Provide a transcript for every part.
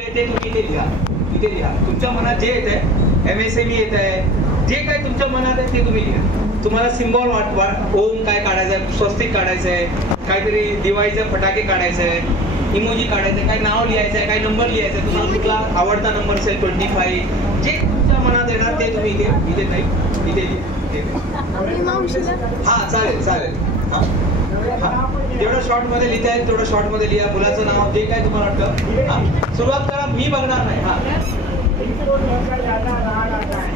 ते तुम्ही इथे लिहा तुमच्या मनात जे येत आहे, MSME येत आहे, जे काय तुमच्या मनात आहे ते तुम्ही लिहा. तुम्हाला सिम्बॉल ओम काय काढायचं आहे, स्वस्तिक काढायचं आहे, काहीतरी दिवाळीचे फटाके काढायचे आहे, इमोजी काढायचं आहे, काही नाव लिहायचं आहे, काही नंबर लिहायचा आहे, तुम्हाला कुठला आवडता नंबर असेल 25, जे तुमच्या मनात येणार ते तुम्ही इथे लिहा. हा चालेल. हा जेवढं शॉर्ट मध्ये लिहिता येईल तेवढं शॉर्ट मध्ये लिहा. मुलाचं नाव जे काय तुम्हाला वाटतं. सुरुवात करा. मी बघणार नाही.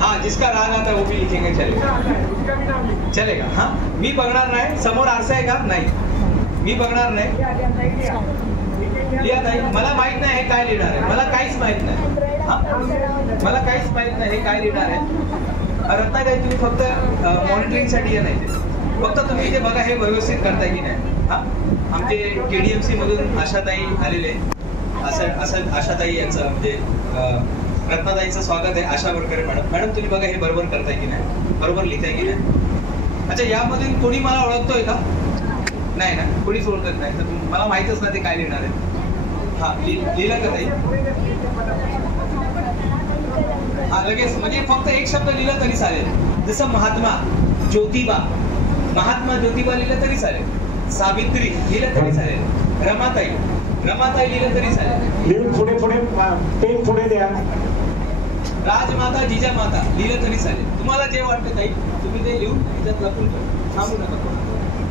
हाँ जिसका राग आता है वो भी लिखेंगे, चलेगा. हाँ मी बघणार नाही. समोर आरसा आहे का? नाही, मी बघणार नाही. लिहा नाही. मला माहित नाही हे काय लिहिणार आहे. मला काहीच माहित नाही. मला काहीच माहित नाही हे काय लिहिणार आहे. रत्नाताई तुम्ही फक्त मॉनिटरिंग साठी या नाही, फक्त तुम्ही इथे बघा हे व्यवस्थित करताय की नाही. हा आमचे KDMC मधून आशाताई आलेले, असं आशाताई यांचं म्हणजे रत्नाताईंचं स्वागत आहे. आशा वर्कर मॅडम तुम्ही बघा हे बरोबर करताय की नाही, बरोबर लिहिताय की नाही. अच्छा यामधून कोणी मला ओळखतोय का? नाही ना, कोणीच ओळखत नाही. तर मला माहितच ना ते काय लिहिणार आहे. हा लिहिलं का ताई? हा लगेच म्हणजे फक्त एक शब्द लिहिला तरी चालेल. जसं महात्मा ज्योतिबा लिहिलं तरी चालेल. सावित्री लिहिलं तरी चालेल. रमाताई लिहिलं तरी चालेल. लिहून पुढे द्या. राजमाता जिजामाता लिहिलं तरी चालेल. तुम्हाला जे वाटतं ताई तुम्ही ते लिहून त्याच्यात लपून सांगू नका,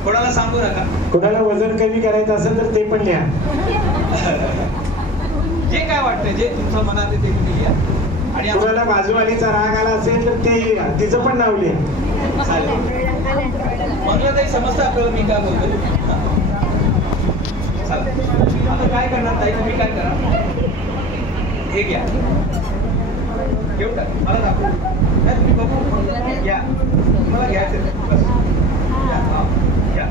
कोणाला सांगू नका. कोणाला वजन कमी करायचं असेल तर ते पण लिहा. जे काय वाटतं, जे तुमच्या मनात आहे ते तुम्ही लिहा. आणि कोणाला बाजूवालीचा राग आला असेल तर ते लिहा, तिचं पण नाव लिहा. चालेल. म्हणून ताई समजतं आपल्याला मी काय बोलतो. चालेल. आता काय करणार ताई, तुम्ही काय करा, हे घ्या, घेऊन टाक, मला दाखवू. तुम्ही बघू घ्या, मला घ्यायचं घ्या.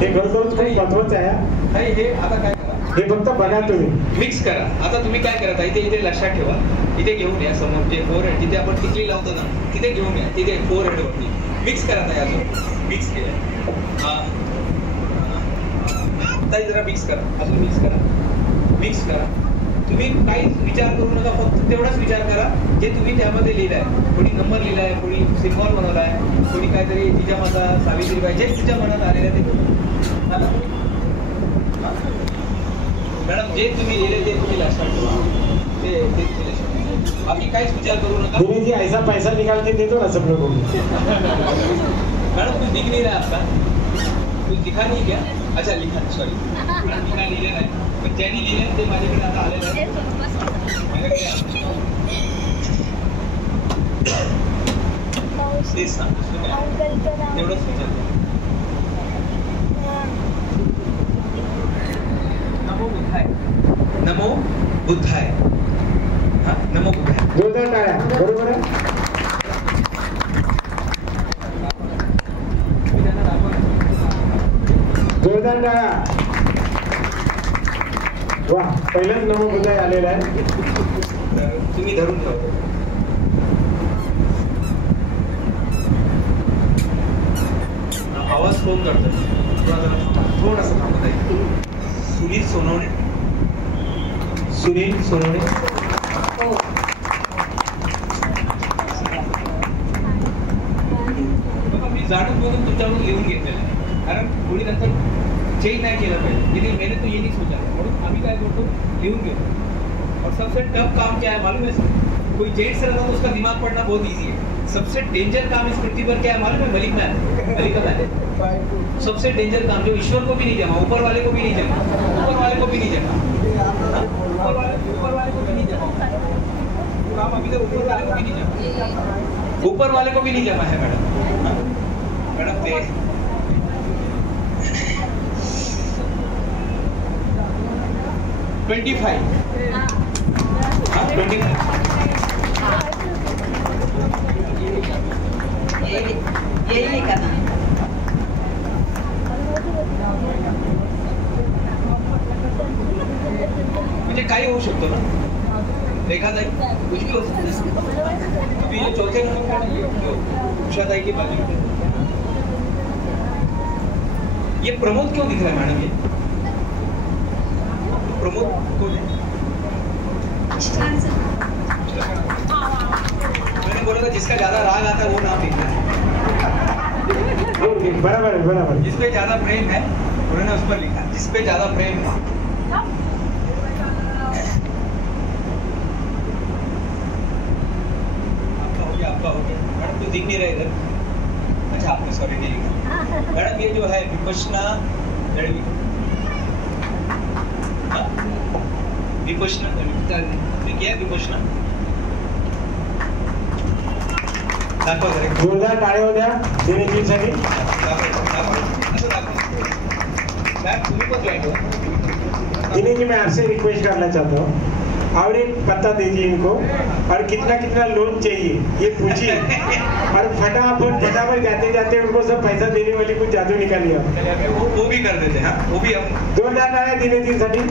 हे खरोखरच खूप महत्वाचं आहे. हे आता काय करा, हे फक्त बघा तुम्ही मिक्स करा. आता तुम्ही काय करा इथे लक्षात ठेवा. इथे घेऊन या समोर जे 4 हेड जिथे आपण टिकली लावतो ना तिथे घेऊन या. तिथे 4 हेड वरती मिक्स करा ताई. अजून मिक्स केलं. ताई जरा मिक्स करा, अजून मिक्स करा. तुम्ही काहीच विचार करू नका, फक्त तेवढाच विचार करा जे तुम्ही त्यामध्ये लिहिलंय. कोणी नंबर लिहिलाय, कोणी सिम्बॉल बनवलाय, कोणी काहीतरी जिजामाता सावित्रीबाई, जे तुझ्या मनात आलेलं ते मॅडम जे तुम्ही लिहिले ते तुम्ही लक्षात ठेवा. ते तुम्ही लक्षात ठेवा. बाकी काहीच विचार करू नका. तुम्ही जी ऐसा पैसा निकाल के देतो ना सब लोगों को. मैडम कुछ दिख नहीं रहा आपका, कुछ दिखा नहीं क्या? अच्छा लिखा, सॉरी मॅडम लिखा लिहिलेलं आहे, पण ज्यांनी लिहिलं ते माझ्याकडे आता आलेलं आहे. तेच सांग तेवढंच विचार. नमो बुद्धाय. हा नमो बुद्धाय. जोरदार टाळ्या. बरोबर आहे. जोरदार टाळ्या. वा, पहिलाच नमो बुद्धाय आलेला आहे. तुम्ही धरून ठेवा. आवाज फोन करतो थोडासा थांबत आहे. सुनील सोनवणे. मी जाणून बघून तुमच्याकडून लिहून घेतलेलं आहे, कारण कोणी नंतर चेंज नाही केलं पाहिजे. यदि मैंने तो ये नहीं सोचा, म्हणून आम्ही काय करतो लिहून घेतो. और सबसे टफ काम क्या है मालूम है सर? कोई जेंट्स रहता तो उसका दिमाग पढ़ना बहुत ईजी है. सबसे डेंजर काम इस पृथ्वी पर क्या है मालूम है? मलिका मैन. सबसे डेंजर काम जो ईश्वर को भी नहीं जमा, ऊपर वाले को भी नहीं जमा, ऊपर वाले को भी नहीं जमा, ऊपर वाले को भी नहीं जमा. काम अभी तक ऊपर वाले को भी नहीं जमा, ऊपर वाले को भी नहीं जमा है मैडम. ते 25. हाँ 25. यही नहीं करना. म्हणजे काही होऊ शकतो ना, देखा जाए कुछ भी हो सकता है. अभी ये चौथे नंबर का उषाताई की बाजू में ये प्रमोद क्यों दिख रहा है मैडम? ये प्रमोद कौन है? मैंने बोला था जिसका ज्यादा राग आता है वो नाम लिखना है। बराबर है, बराबर। जिस पे ज्यादा प्रेम है उन्होंने उस पर लिखा, जिस पे ज्यादा प्रेम है। आपका हो गया मैडम, तो दिख नहीं रहा इधर। अच्छा आपने सॉरी नहीं लिखा मैडम। ये जो है विपश्यना लड़वी, विपश्यना क्या है विपश्यना? जोरदार टाळ्या हो द्या दिनेशजींसाठी। दिनेश जी, मैं आपसे रिक्वेस्ट करना चाहता हूँ, और एक पता दीजिए इनको, और कितना कितना लोन चाहिए ये पूछिए, और फटाफट जाते जाते उनको सब पैसा देने वाली कुछ जादू निकालिए। वो भी कर देते हैं, वो भी हम। जोरदार टाळ्या दिनेश जी साठी।